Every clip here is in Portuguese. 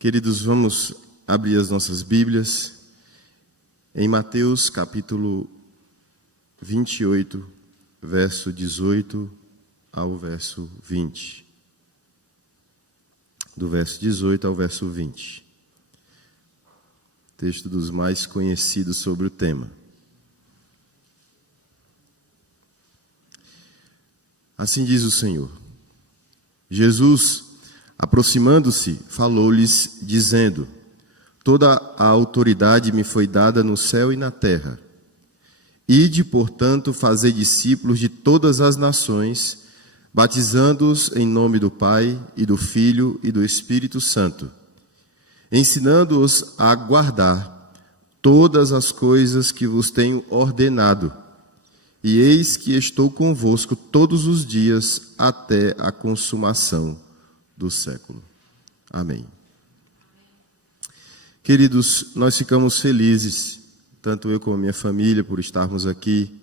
Queridos, vamos abrir as nossas Bíblias em Mateus capítulo 28, verso 18 ao verso 20. Do verso 18 ao verso 20. Texto dos mais conhecidos sobre o tema. Assim diz o Senhor. Jesus, aproximando-se, falou-lhes, dizendo: Toda a autoridade me foi dada no céu e na terra. Ide, portanto, fazei discípulos de todas as nações, batizando-os em nome do Pai, e do Filho, e do Espírito Santo, ensinando-os a guardar todas as coisas que vos tenho ordenado. E eis que estou convosco todos os dias até a consumação do século. Amém. Queridos, nós ficamos felizes, tanto eu como a minha família, por estarmos aqui.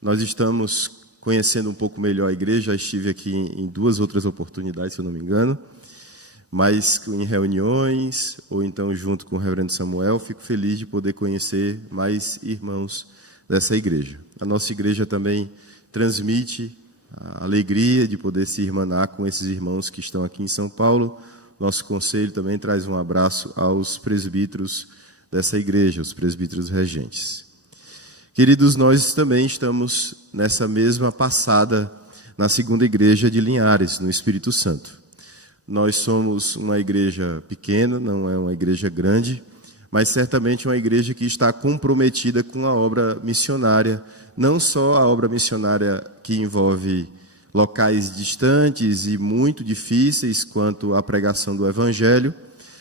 Nós estamos conhecendo um pouco melhor a igreja, já estive aqui em duas outras oportunidades, se eu não me engano, mas em reuniões, ou então junto com o reverendo Samuel, fico feliz de poder conhecer mais irmãos dessa igreja. A nossa igreja também transmite a alegria de poder se irmanar com esses irmãos que estão aqui em São Paulo. Nosso conselho também traz um abraço aos presbíteros dessa igreja, os presbíteros regentes. Queridos, nós também estamos nessa mesma passada na segunda igreja de Linhares, no Espírito Santo. Nós somos uma igreja pequena, não é uma igreja grande, mas certamente uma igreja que está comprometida com a obra missionária, não só a obra missionária que envolve locais distantes e muito difíceis quanto à pregação do Evangelho,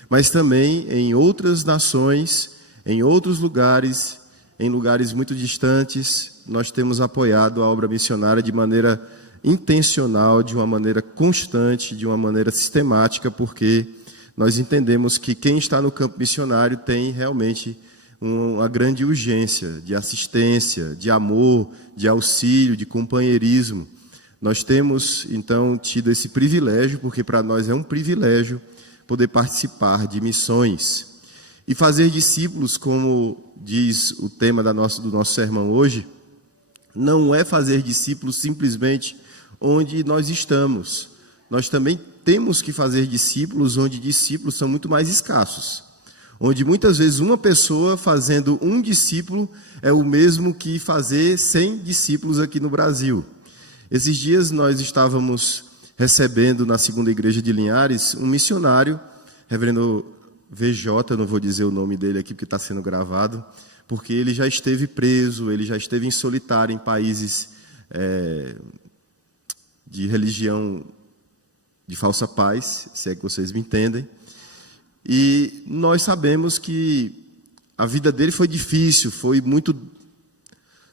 mas também em outras nações, em outros lugares, em lugares muito distantes, nós temos apoiado a obra missionária de maneira intencional, de uma maneira constante, de uma maneira sistemática, porque nós entendemos que quem está no campo missionário tem realmente uma grande urgência de assistência, de amor, de auxílio, de companheirismo. Nós temos, então, tido esse privilégio, porque para nós é um privilégio poder participar de missões. E fazer discípulos, como diz o tema do nosso sermão hoje, não é fazer discípulos simplesmente onde nós estamos. Nós também temos que fazer discípulos onde discípulos são muito mais escassos. Onde muitas vezes uma pessoa fazendo um discípulo é o mesmo que fazer 100 discípulos aqui no Brasil. Esses dias nós estávamos recebendo na segunda igreja de Linhares um missionário, reverendo VJ, eu não vou dizer o nome dele aqui porque está sendo gravado, porque ele já esteve preso, ele já esteve em solitário em países de religião de falsa paz, se é que vocês me entendem. E nós sabemos que a vida dele foi difícil, foi muito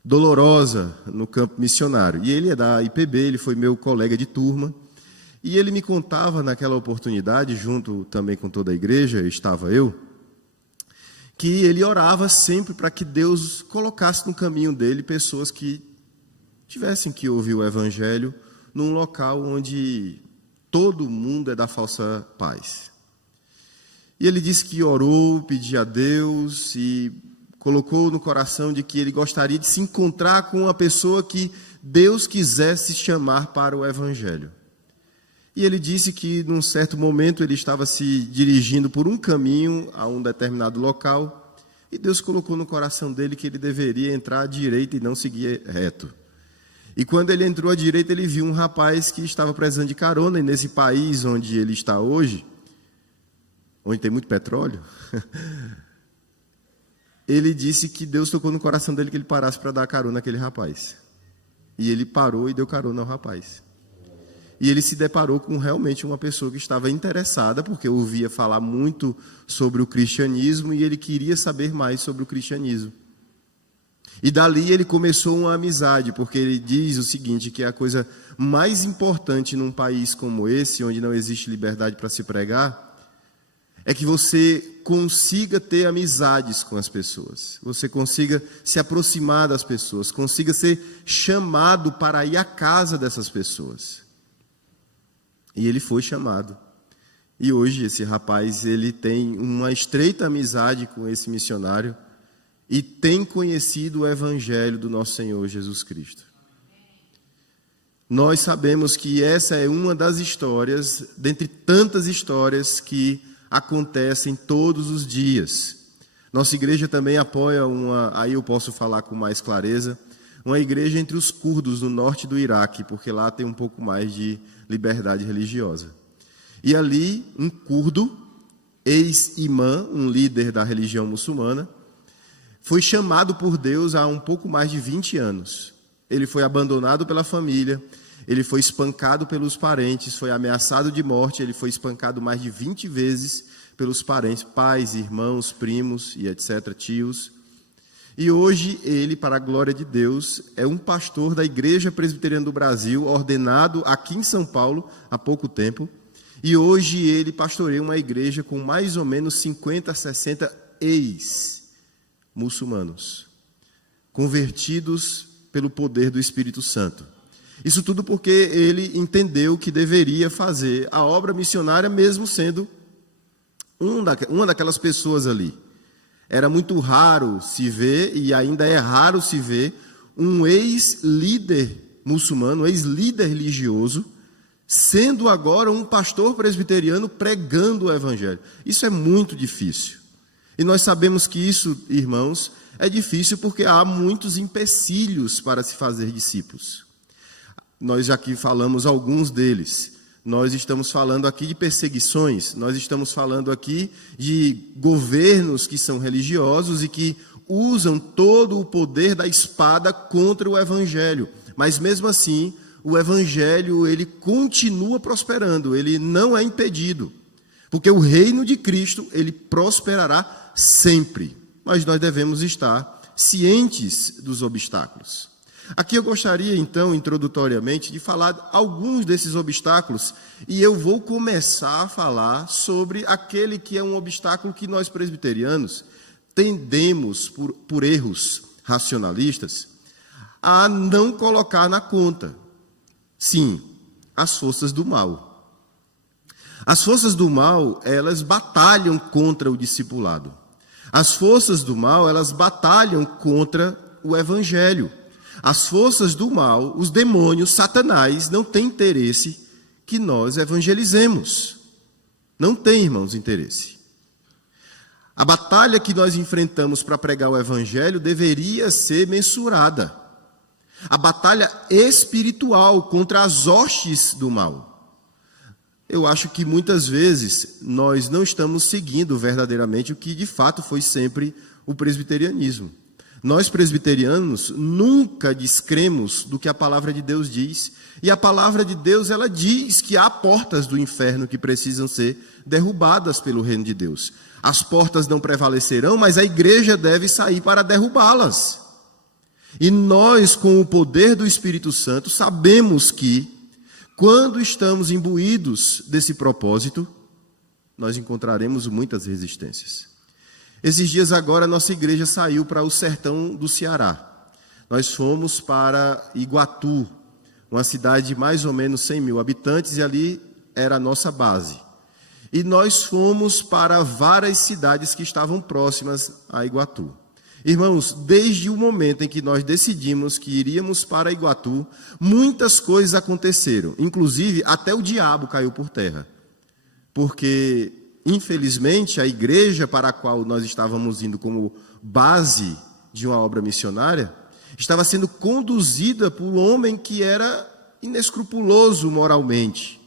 dolorosa no campo missionário. E ele é da IPB, ele foi meu colega de turma. E ele me contava naquela oportunidade, junto também com toda a igreja, estava eu, que ele orava sempre para que Deus colocasse no caminho dele pessoas que tivessem que ouvir o Evangelho num local onde todo mundo é da falsa paz. E ele disse que orou, pediu a Deus e colocou no coração de que ele gostaria de se encontrar com uma pessoa que Deus quisesse chamar para o Evangelho. E ele disse que, num certo momento, ele estava se dirigindo por um caminho a um determinado local e Deus colocou no coração dele que ele deveria entrar à direita e não seguir reto. E quando ele entrou à direita, ele viu um rapaz que estava precisando de carona, e nesse país onde ele está hoje, onde tem muito petróleo, ele disse que Deus tocou no coração dele que ele parasse para dar carona àquele rapaz. E ele parou e deu carona ao rapaz. E ele se deparou com realmente uma pessoa que estava interessada, porque ouvia falar muito sobre o cristianismo e ele queria saber mais sobre o cristianismo. E dali ele começou uma amizade, porque ele diz o seguinte, que a coisa mais importante num país como esse, onde não existe liberdade para se pregar, é que você consiga ter amizades com as pessoas, você consiga se aproximar das pessoas, consiga ser chamado para ir à casa dessas pessoas. E ele foi chamado. E hoje esse rapaz, ele tem uma estreita amizade com esse missionário e tem conhecido o evangelho do nosso Senhor Jesus Cristo. Nós sabemos que essa é uma das histórias, dentre tantas histórias que acontecem todos os dias. Nossa igreja também apoia aí eu posso falar com mais clareza, uma igreja entre os curdos no norte do Iraque, porque lá tem um pouco mais de liberdade religiosa. E ali, um curdo, ex-imã, um líder da religião muçulmana, foi chamado por Deus há um pouco mais de 20 anos. Ele foi abandonado pela família, ele foi espancado pelos parentes, foi ameaçado de morte, ele foi espancado mais de 20 vezes pelos parentes, pais, irmãos, primos e etc., tios. E hoje ele, para a glória de Deus, é um pastor da Igreja Presbiteriana do Brasil, ordenado aqui em São Paulo há pouco tempo. E hoje ele pastoreia uma igreja com mais ou menos 50, 60 ex-muçulmanos, convertidos pelo poder do Espírito Santo. Isso tudo porque ele entendeu que deveria fazer a obra missionária mesmo sendo uma daquelas pessoas ali. Era muito raro se ver, e ainda é raro se ver, um ex-líder muçulmano, ex-líder religioso, sendo agora um pastor presbiteriano pregando o evangelho. Isso é muito difícil. E nós sabemos que isso, irmãos, é difícil porque há muitos empecilhos para se fazer discípulos. Nós já aqui falamos alguns deles. Nós estamos falando aqui de perseguições, nós estamos falando aqui de governos que são religiosos e que usam todo o poder da espada contra o evangelho. Mas mesmo assim, o evangelho ele continua prosperando, ele não é impedido. Porque o reino de Cristo, ele prosperará sempre. Mas nós devemos estar cientes dos obstáculos. Aqui eu gostaria, então, introdutoriamente, de falar alguns desses obstáculos, e eu vou começar a falar sobre aquele que é um obstáculo que nós presbiterianos tendemos, por erros racionalistas, a não colocar na conta. Sim, as forças do mal. As forças do mal, elas batalham contra o discipulado. As forças do mal, elas batalham contra o evangelho. As forças do mal, os demônios, Satanás, não têm interesse que nós evangelizemos. Não tem, irmãos, interesse. A batalha que nós enfrentamos para pregar o evangelho deveria ser mensurada. A batalha espiritual contra as hostes do mal. Eu acho que muitas vezes nós não estamos seguindo verdadeiramente o que de fato foi sempre o presbiterianismo. Nós presbiterianos nunca descremos do que a palavra de Deus diz. E a palavra de Deus, ela diz que há portas do inferno que precisam ser derrubadas pelo reino de Deus. As portas não prevalecerão, mas a igreja deve sair para derrubá-las. E nós, com o poder do Espírito Santo, sabemos que, quando estamos imbuídos desse propósito, nós encontraremos muitas resistências. Esses dias agora, nossa igreja saiu para o sertão do Ceará. Nós fomos para Iguatu, uma cidade de mais ou menos 100 mil habitantes, e ali era a nossa base. E nós fomos para várias cidades que estavam próximas a Iguatu. Irmãos, desde o momento em que nós decidimos que iríamos para Iguatu, muitas coisas aconteceram. Inclusive, até o diabo caiu por terra. Porque, infelizmente, a igreja para a qual nós estávamos indo como base de uma obra missionária, estava sendo conduzida por um homem que era inescrupuloso moralmente.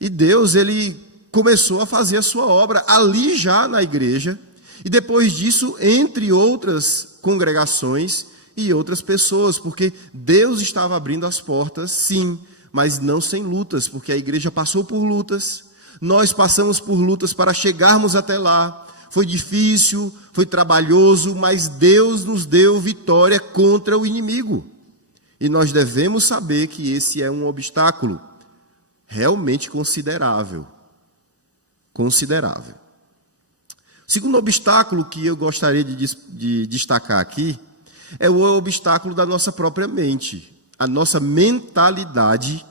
E Deus, ele começou a fazer a sua obra ali já na igreja, e depois disso, entre outras congregações e outras pessoas, porque Deus estava abrindo as portas, sim, mas não sem lutas, porque a igreja passou por lutas, nós passamos por lutas para chegarmos até lá. Foi difícil, foi trabalhoso, mas Deus nos deu vitória contra o inimigo. E nós devemos saber que esse é um obstáculo realmente considerável. Considerável. O segundo obstáculo que eu gostaria de destacar aqui é o obstáculo da nossa própria mente. A nossa mentalidade,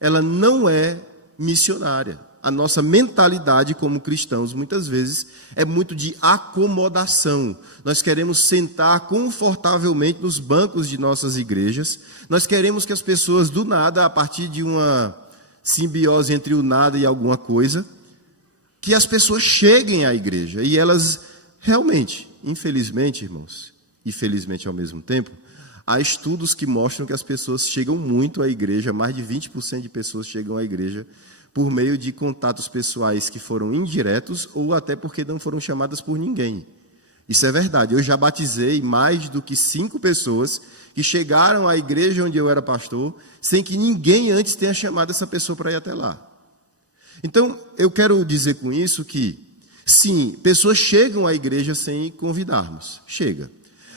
ela não é missionária. a nossa mentalidade como cristãos, muitas vezes, é muito de acomodação. Nós queremos sentar confortavelmente nos bancos de nossas igrejas. Nós queremos que as pessoas, do nada, a partir de uma simbiose entre o nada e alguma coisa, que as pessoas cheguem à igreja. E elas realmente, infelizmente, irmãos, e felizmente ao mesmo tempo, há estudos que mostram que as pessoas chegam muito à igreja, mais de 20% de pessoas chegam à igreja por meio de contatos pessoais que foram indiretos ou até porque não foram chamadas por ninguém. Isso é verdade. Eu já batizei mais do que 5 pessoas que chegaram à igreja onde eu era pastor sem que ninguém antes tenha chamado essa pessoa para ir até lá. Então, eu quero dizer com isso que, sim, pessoas chegam à igreja sem convidarmos. Chega.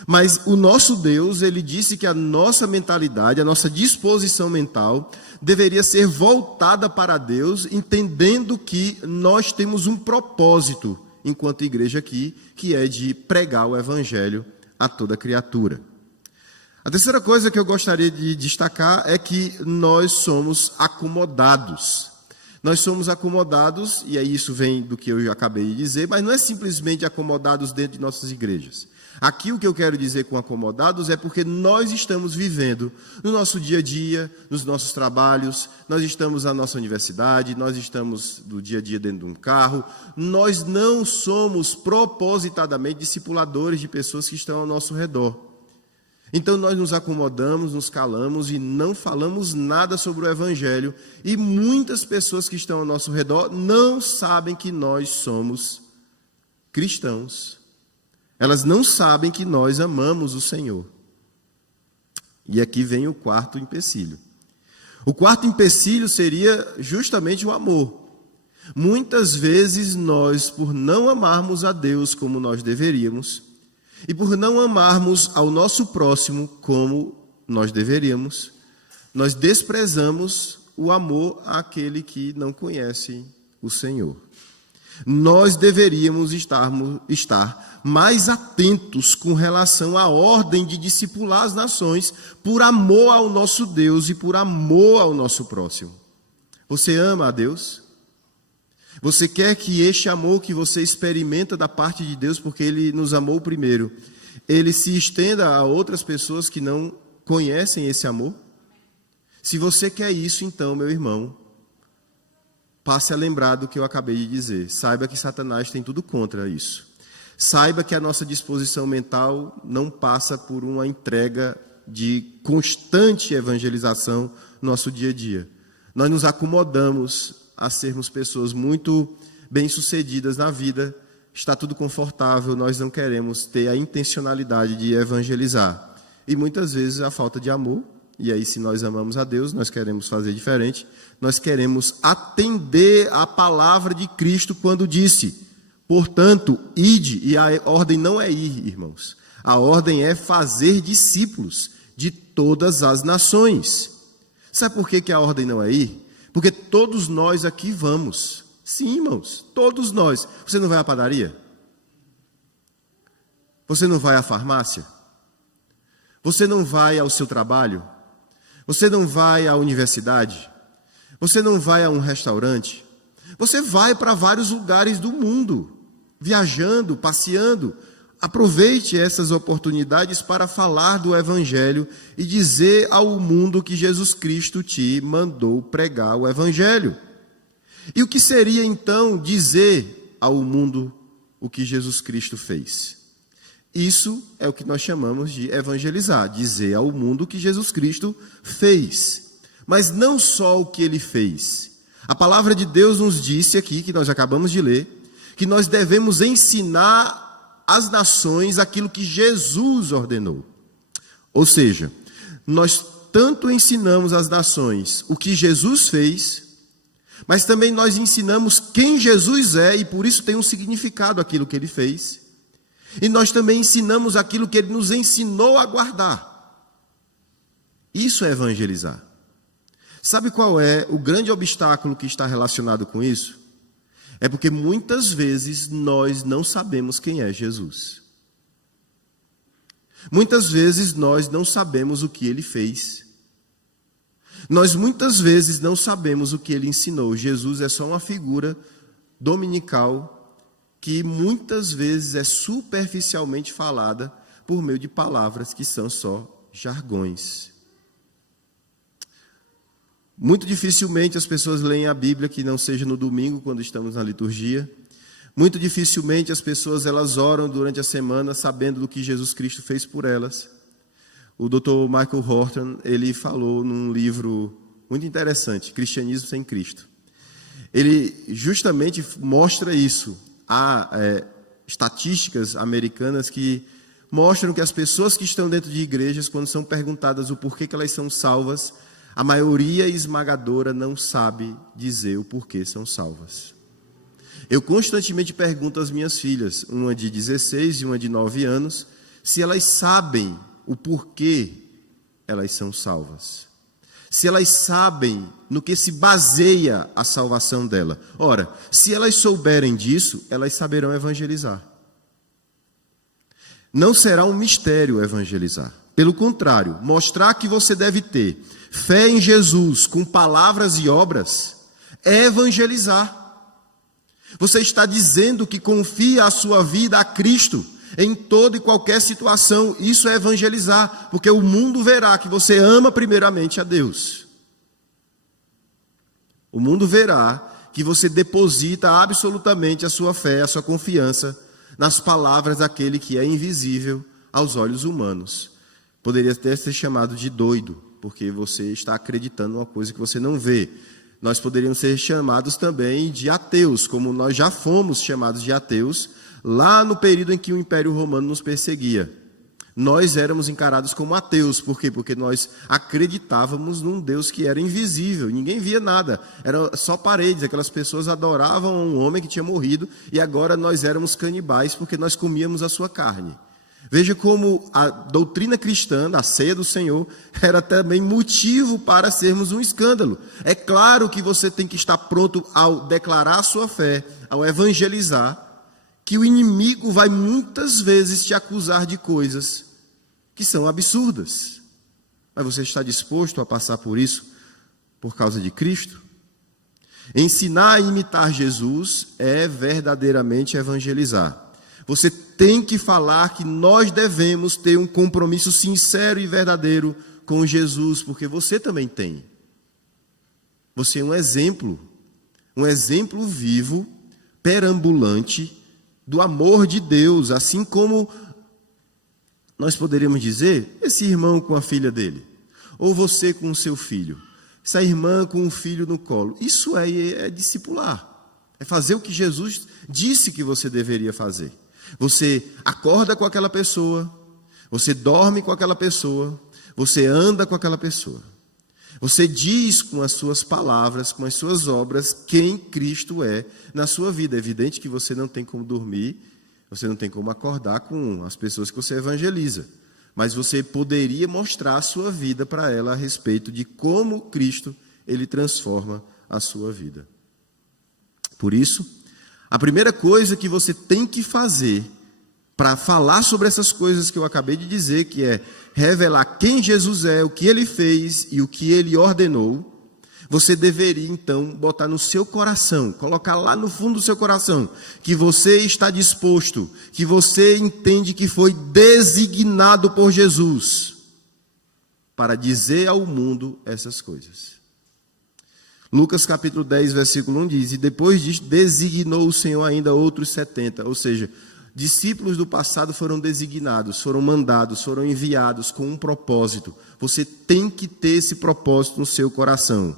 Mas o nosso Deus, ele disse que a nossa mentalidade, a nossa disposição mental deveria ser voltada para Deus, entendendo que nós temos um propósito enquanto igreja aqui, que é de pregar o evangelho a toda criatura. A terceira coisa que eu gostaria de destacar é que nós somos acomodados. Nós somos acomodados, e aí isso vem do que eu já acabei de dizer, mas não é simplesmente acomodados dentro de nossas igrejas. Aqui o que eu quero dizer com acomodados é porque nós estamos vivendo no nosso dia a dia, nos nossos trabalhos, nós estamos na nossa universidade, nós estamos do dia a dia dentro de um carro, nós não somos propositadamente discipuladores de pessoas que estão ao nosso redor. Então nós nos acomodamos, nos calamos e não falamos nada sobre o evangelho, e muitas pessoas que estão ao nosso redor não sabem que nós somos cristãos. Elas não sabem que nós amamos o Senhor. E aqui vem o quarto empecilho. O quarto empecilho seria justamente o amor. Muitas vezes nós, por não amarmos a Deus como nós deveríamos, e por não amarmos ao nosso próximo como nós deveríamos, nós desprezamos o amor àquele que não conhece o Senhor. Nós deveríamos estar mais atentos com relação à ordem de discipular as nações por amor ao nosso Deus e por amor ao nosso próximo. Você ama a Deus? Você quer que este amor que você experimenta da parte de Deus, porque Ele nos amou primeiro, Ele se estenda a outras pessoas que não conhecem esse amor? Se você quer isso, então, meu irmão, passe a lembrar do que eu acabei de dizer. Saiba que Satanás tem tudo contra isso. Saiba que a nossa disposição mental não passa por uma entrega de constante evangelização no nosso dia a dia. Nós nos acomodamos a sermos pessoas muito bem-sucedidas na vida, está tudo confortável, nós não queremos ter a intencionalidade de evangelizar. E muitas vezes a falta de amor, e aí se nós amamos a Deus, nós queremos fazer diferente, nós queremos atender à palavra de Cristo quando disse: portanto, ide, e a ordem não é ir, irmãos. A ordem é fazer discípulos de todas as nações. Sabe por que a ordem não é ir? Porque todos nós aqui vamos. Sim, irmãos, todos nós. Você não vai à padaria? Você não vai à farmácia? Você não vai ao seu trabalho? Você não vai à universidade? Você não vai a um restaurante? Você vai para vários lugares do mundo, viajando, passeando. Aproveite essas oportunidades para falar do Evangelho e dizer ao mundo que Jesus Cristo te mandou pregar o Evangelho. E o que seria então dizer ao mundo o que Jesus Cristo fez? Isso é o que nós chamamos de evangelizar, dizer ao mundo o que Jesus Cristo fez. Mas não só o que ele fez. A palavra de Deus nos disse aqui, que nós acabamos de ler, que nós devemos ensinar às nações aquilo que Jesus ordenou. Ou seja, nós tanto ensinamos às nações o que Jesus fez, mas também nós ensinamos quem Jesus é, e por isso tem um significado aquilo que ele fez. E nós também ensinamos aquilo que ele nos ensinou a guardar. Isso é evangelizar. Sabe qual é o grande obstáculo que está relacionado com isso? É porque muitas vezes nós não sabemos quem é Jesus. Muitas vezes nós não sabemos o que ele fez. Nós muitas vezes não sabemos o que ele ensinou. Jesus é só uma figura dominical que muitas vezes é superficialmente falada por meio de palavras que são só jargões. Muito dificilmente as pessoas leem a Bíblia que não seja no domingo, quando estamos na liturgia. Muito dificilmente as pessoas elas oram durante a semana sabendo do que Jesus Cristo fez por elas. O Dr. Michael Horton, ele falou num livro muito interessante, Cristianismo Sem Cristo. Ele justamente mostra isso. Há estatísticas americanas que mostram que as pessoas que estão dentro de igrejas, quando são perguntadas o porquê que elas são salvas, a maioria esmagadora não sabe dizer o porquê são salvas. Eu constantemente pergunto às minhas filhas, uma de 16 e uma de 9 anos, se elas sabem o porquê elas são salvas. Se elas sabem no que se baseia a salvação dela. Ora, se elas souberem disso, elas saberão evangelizar. Não será um mistério evangelizar. Pelo contrário, mostrar que você deve ter fé em Jesus com palavras e obras é evangelizar. Você está dizendo que confia a sua vida a Cristo em toda e qualquer situação. Isso é evangelizar, porque o mundo verá que você ama primeiramente a Deus. O mundo verá que você deposita absolutamente a sua fé, a sua confiança nas palavras daquele que é invisível aos olhos humanos. Poderia até ser chamado de doido, porque você está acreditando em uma coisa que você não vê. Nós poderíamos ser chamados também de ateus, como nós já fomos chamados de ateus, lá no período em que o Império Romano nos perseguia. Nós éramos encarados como ateus. Por quê? Porque nós acreditávamos num Deus que era invisível. Ninguém via nada. Era só paredes. Aquelas pessoas adoravam um homem que tinha morrido. E agora nós éramos canibais porque nós comíamos a sua carne. Veja como a doutrina cristã, a ceia do Senhor, era também motivo para sermos um escândalo. É claro que você tem que estar pronto ao declarar a sua fé, ao evangelizar, que o inimigo vai muitas vezes te acusar de coisas que são absurdas. Mas você está disposto a passar por isso por causa de Cristo? Ensinar a imitar Jesus é verdadeiramente evangelizar. Você tem que falar que nós devemos ter um compromisso sincero e verdadeiro com Jesus, porque você também tem. Você é um exemplo vivo, perambulante, do amor de Deus, assim como nós poderíamos dizer, esse irmão com a filha dele, ou você com o seu filho, essa irmã com o filho no colo. Isso é discipular, é fazer o que Jesus disse que você deveria fazer. Você acorda com aquela pessoa, você dorme com aquela pessoa, você anda com aquela pessoa. Você diz com as suas palavras, com as suas obras, quem Cristo é na sua vida. É evidente que você não tem como dormir, você não tem como acordar com as pessoas que você evangeliza. Mas você poderia mostrar a sua vida para ela a respeito de como Cristo, ele transforma a sua vida. Por isso, a primeira coisa que você tem que fazer para falar sobre essas coisas que eu acabei de dizer, que é revelar quem Jesus é, o que ele fez e o que ele ordenou, você deveria então botar no seu coração, colocar lá no fundo do seu coração, que você está disposto, que você entende que foi designado por Jesus para dizer ao mundo essas coisas. Lucas capítulo 10, versículo 1 diz, e depois disso designou o Senhor ainda outros 70, ou seja, discípulos do passado foram designados, foram mandados, foram enviados com um propósito. Você tem que ter esse propósito no seu coração.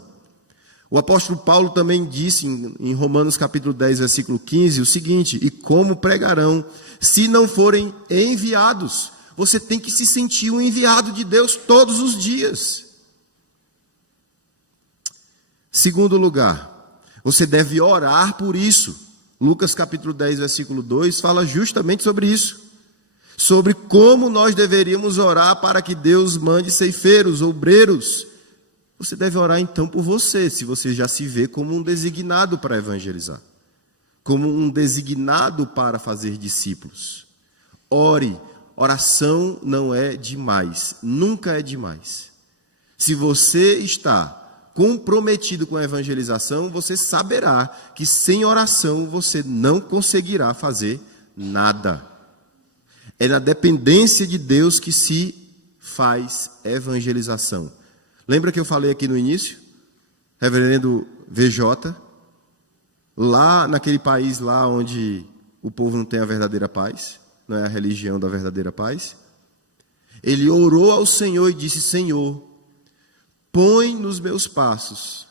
O apóstolo Paulo também disse em Romanos capítulo 10, versículo 15, o seguinte, e como pregarão se não forem enviados? Você tem que se sentir um enviado de Deus todos os dias. Segundo lugar, você deve orar por isso. Lucas capítulo 10, versículo 2, fala justamente sobre isso. Sobre como nós deveríamos orar para que Deus mande ceifeiros, obreiros. Você deve orar então por você, se você já se vê como um designado para evangelizar. Como um designado para fazer discípulos. Ore, oração não é demais, nunca é demais. Se você está comprometido com a evangelização, você saberá que sem oração você não conseguirá fazer nada. É na dependência de Deus que se faz evangelização. Lembra que eu falei aqui no início? Reverendo VJ, lá naquele país lá onde o povo não tem a verdadeira paz, não é a religião da verdadeira paz, ele orou ao Senhor e disse: Senhor, põe nos meus passos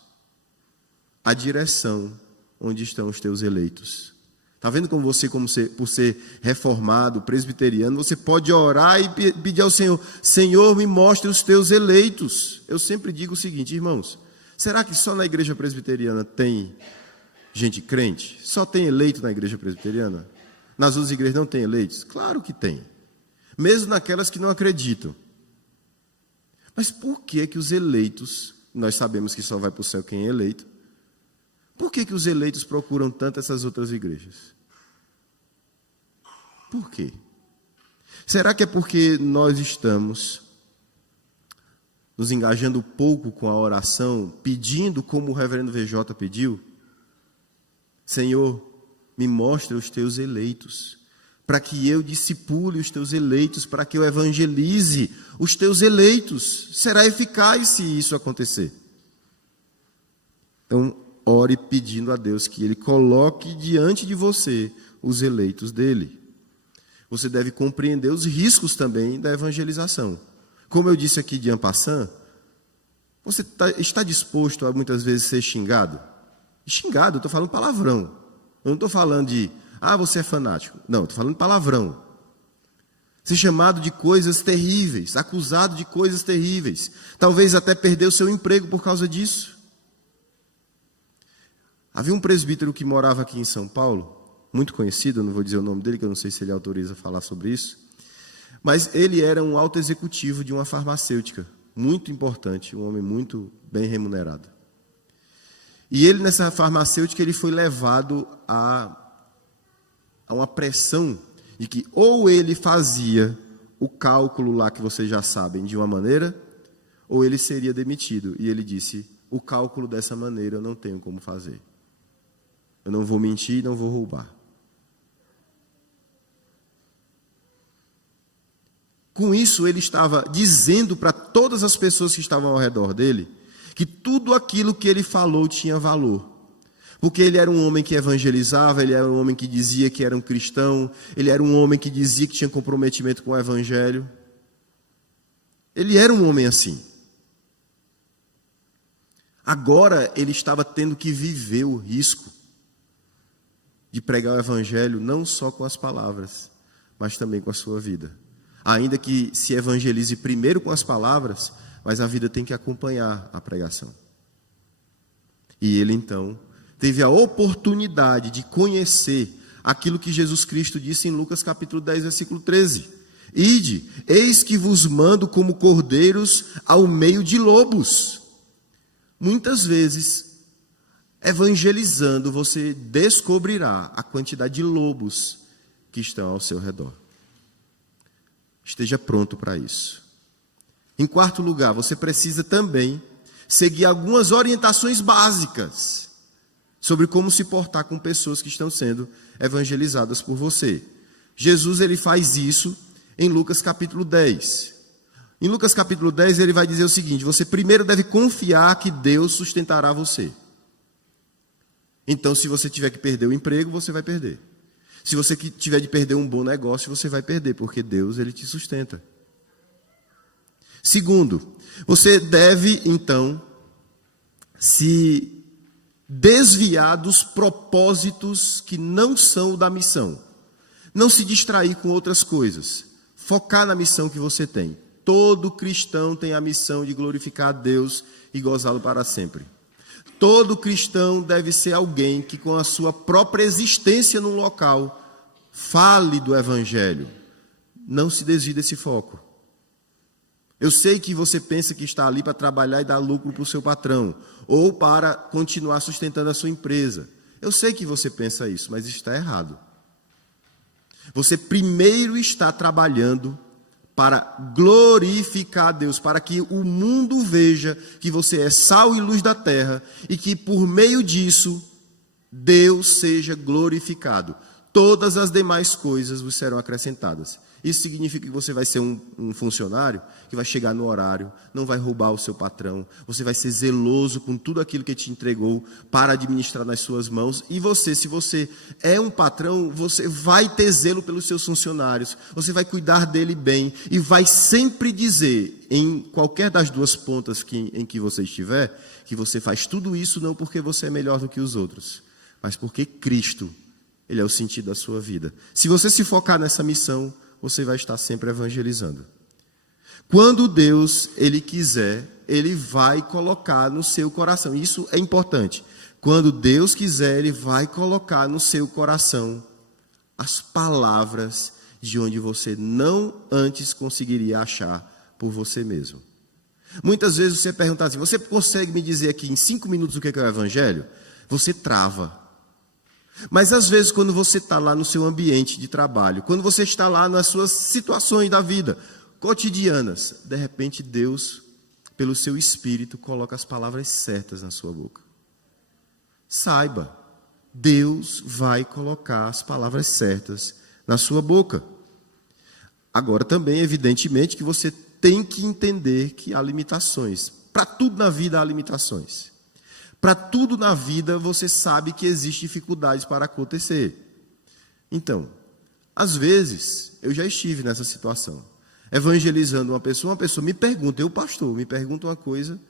a direção onde estão os teus eleitos. Está vendo como você, por ser reformado, presbiteriano, você pode orar e pedir ao Senhor: Senhor, me mostre os teus eleitos. Eu sempre digo o seguinte, irmãos, será que só na igreja presbiteriana tem gente crente? Só tem eleito na igreja presbiteriana? Nas outras igrejas não tem eleitos? Claro que tem. Mesmo naquelas que não acreditam. Mas por que que os eleitos, nós sabemos que só vai para o céu quem é eleito, por que que os eleitos procuram tanto essas outras igrejas? Por quê? Será que é porque nós estamos nos engajando pouco com a oração, pedindo como o reverendo VJ pediu? Senhor, me mostre os teus eleitos, para que eu discipule os teus eleitos, para que eu evangelize os teus eleitos. Será eficaz se isso acontecer. Então, ore pedindo a Deus que Ele coloque diante de você os eleitos dEle. Você deve compreender os riscos também da evangelização. Como eu disse aqui de en passant, você está disposto a muitas vezes ser xingado? Xingado, eu estou falando palavrão. Eu não estou falando de, você é fanático. Não, estou falando palavrão. Ser chamado de coisas terríveis, acusado de coisas terríveis. Talvez até perder o seu emprego por causa disso. Havia um presbítero que morava aqui em São Paulo, muito conhecido, eu não vou dizer o nome dele, que eu não sei se ele autoriza a falar sobre isso, mas ele era um alto executivo de uma farmacêutica, muito importante, um homem muito bem remunerado. E ele, nessa farmacêutica, ele foi levado a uma pressão de que ou ele fazia o cálculo lá que vocês já sabem de uma maneira, ou ele seria demitido. E ele disse: o cálculo dessa maneira eu não tenho como fazer. Eu não vou mentir, não vou roubar. Com isso, ele estava dizendo para todas as pessoas que estavam ao redor dele que tudo aquilo que ele falou tinha valor. Porque ele era um homem que evangelizava, ele era um homem que dizia que era um cristão, ele era um homem que dizia que tinha comprometimento com o evangelho. Ele era um homem assim. Agora ele estava tendo que viver o risco de pregar o evangelho não só com as palavras, mas também com a sua vida. Ainda que se evangelize primeiro com as palavras, mas a vida tem que acompanhar a pregação. E ele então teve a oportunidade de conhecer aquilo que Jesus Cristo disse em Lucas capítulo 10, versículo 13. Ide, eis que vos mando como cordeiros ao meio de lobos. Muitas vezes, evangelizando, você descobrirá a quantidade de lobos que estão ao seu redor. Esteja pronto para isso. Em quarto lugar, você precisa também seguir algumas orientações básicas sobre como se portar com pessoas que estão sendo evangelizadas por você. Jesus ele faz isso em Lucas capítulo 10. Em Lucas capítulo 10 ele vai dizer o seguinte: você primeiro deve confiar que Deus sustentará você. Então, se você tiver que perder o emprego, você vai perder. Se você tiver de perder um bom negócio, você vai perder, porque Deus ele te sustenta. Segundo, você deve, então, se desviar dos propósitos que não são o da missão. Não se distrair com outras coisas. Focar na missão que você tem. Todo cristão tem a missão de glorificar a Deus e gozá-lo para sempre. Todo cristão deve ser alguém que, com a sua própria existência no local, fale do evangelho. Não se desvie desse foco. Eu sei que você pensa que está ali para trabalhar e dar lucro para o seu patrão, ou para continuar sustentando a sua empresa. Eu sei que você pensa isso, mas está errado. Você primeiro está trabalhando para glorificar a Deus, para que o mundo veja que você é sal e luz da terra e que por meio disso Deus seja glorificado. Todas as demais coisas vos serão acrescentadas. Isso significa que você vai ser um funcionário que vai chegar no horário, não vai roubar o seu patrão, você vai ser zeloso com tudo aquilo que te entregou para administrar nas suas mãos. E você, se você é um patrão, você vai ter zelo pelos seus funcionários, você vai cuidar dele bem e vai sempre dizer, em qualquer das duas pontas em que você estiver, que você faz tudo isso não porque você é melhor do que os outros, mas porque Cristo, Ele é o sentido da sua vida. Se você se focar nessa missão, você vai estar sempre evangelizando. Quando Deus, Ele quiser, Ele vai colocar no seu coração. Isso é importante. Quando Deus quiser, Ele vai colocar no seu coração as palavras de onde você não antes conseguiria achar por você mesmo. Muitas vezes você pergunta assim, você consegue me dizer aqui em 5 minutos o que é o Evangelho? Você trava. Mas às vezes quando você está lá no seu ambiente de trabalho, quando você está lá nas suas situações da vida, cotidianas, de repente Deus, pelo seu Espírito, coloca as palavras certas na sua boca. Saiba, Deus vai colocar as palavras certas na sua boca. Agora também, evidentemente, que você tem que entender que há limitações. Para tudo na vida há limitações. Para tudo na vida você sabe que existem dificuldades para acontecer. Então, às vezes, eu já estive nessa situação. Evangelizando uma pessoa me pergunta, eu pastor, me pergunta uma coisa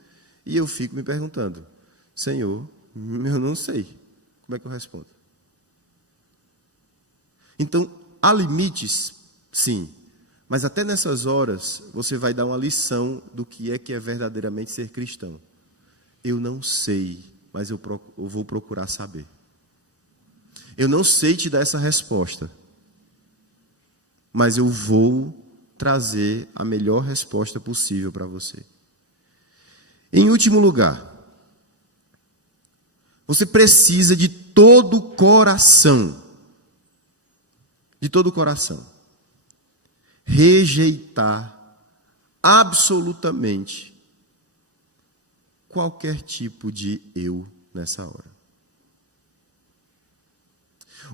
e eu fico me perguntando, Senhor, eu não sei, como é que eu respondo? Então, há limites, sim, mas até nessas horas você vai dar uma lição do que é verdadeiramente ser cristão. Eu não sei, mas eu vou procurar saber. Eu não sei te dar essa resposta, mas eu vou trazer a melhor resposta possível para você. Em último lugar, você precisa de todo o coração, rejeitar absolutamente qualquer tipo de eu nessa hora.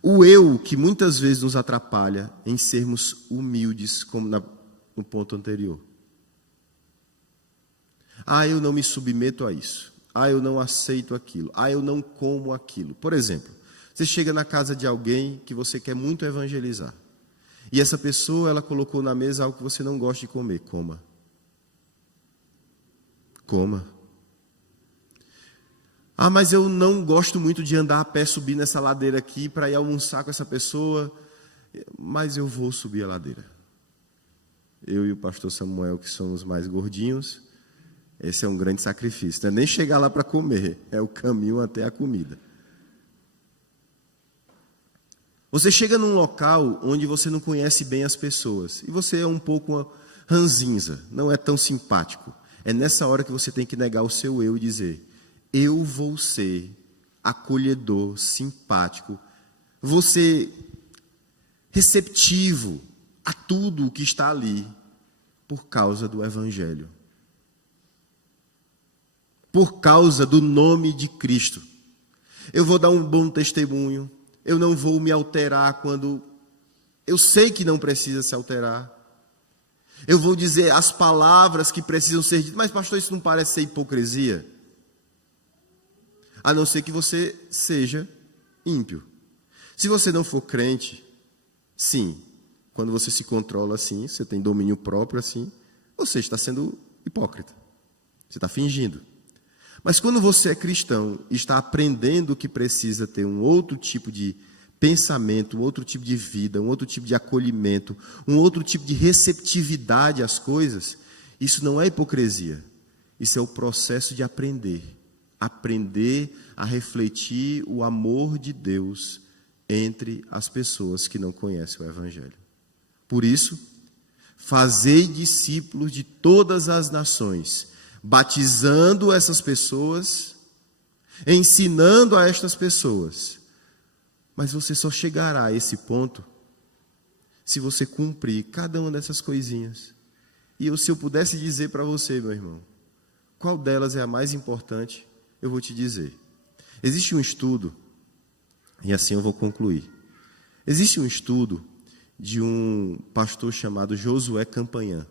O eu que muitas vezes nos atrapalha em sermos humildes, como no ponto anterior. Eu não me submeto a isso. Eu não aceito aquilo. Eu não como aquilo. Por exemplo, você chega na casa de alguém que você quer muito evangelizar. E essa pessoa, ela colocou na mesa algo que você não gosta de comer. Coma. Mas eu não gosto muito de andar a pé, subir nessa ladeira aqui para ir almoçar com essa pessoa, mas eu vou subir a ladeira. Eu e o pastor Samuel, que somos mais gordinhos, esse é um grande sacrifício. Não é nem chegar lá para comer, é o caminho até a comida. Você chega num local onde você não conhece bem as pessoas, e você é um pouco ranzinza, não é tão simpático. É nessa hora que você tem que negar o seu eu e dizer, eu vou ser acolhedor, simpático, vou ser receptivo a tudo o que está ali por causa do Evangelho. Por causa do nome de Cristo. Eu vou dar um bom testemunho, eu não vou me alterar quando eu sei que não precisa se alterar. Eu vou dizer as palavras que precisam ser ditas, mas pastor, isso não parece ser hipocrisia? A não ser que você seja ímpio. Se você não for crente, sim, quando você se controla assim, você tem domínio próprio assim, você está sendo hipócrita. Você está fingindo. Mas quando você é cristão e está aprendendo que precisa ter um outro tipo de pensamento, um outro tipo de vida, um outro tipo de acolhimento, um outro tipo de receptividade às coisas, isso não é hipocrisia. Isso é o processo de aprender. Aprender a refletir o amor de Deus entre as pessoas que não conhecem o Evangelho. Por isso, fazei discípulos de todas as nações, batizando essas pessoas, ensinando a estas pessoas. Mas você só chegará a esse ponto se você cumprir cada uma dessas coisinhas. E se eu pudesse dizer para você, meu irmão, qual delas é a mais importante, eu vou te dizer. Existe um estudo, e assim eu vou concluir. Existe um estudo de um pastor chamado Josué Campanhã.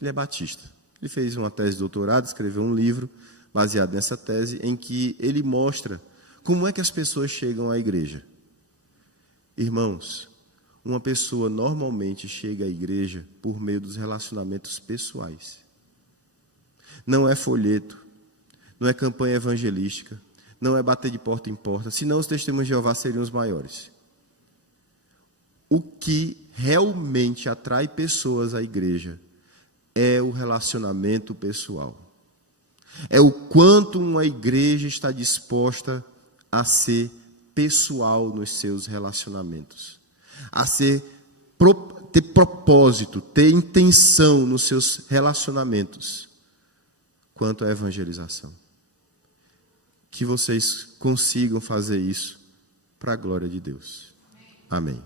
Ele é batista. Ele fez uma tese de doutorado, escreveu um livro baseado nessa tese, em que ele mostra como é que as pessoas chegam à igreja. Irmãos, uma pessoa normalmente chega à igreja por meio dos relacionamentos pessoais. Não é folheto, não é campanha evangelística, não é bater de porta em porta, senão os testemunhos de Jeová seriam os maiores. O que realmente atrai pessoas à igreja é o relacionamento pessoal. É o quanto uma igreja está disposta a ser pessoal nos seus relacionamentos, a ter propósito, ter intenção nos seus relacionamentos quanto à evangelização. Que vocês consigam fazer isso para a glória de Deus. Amém.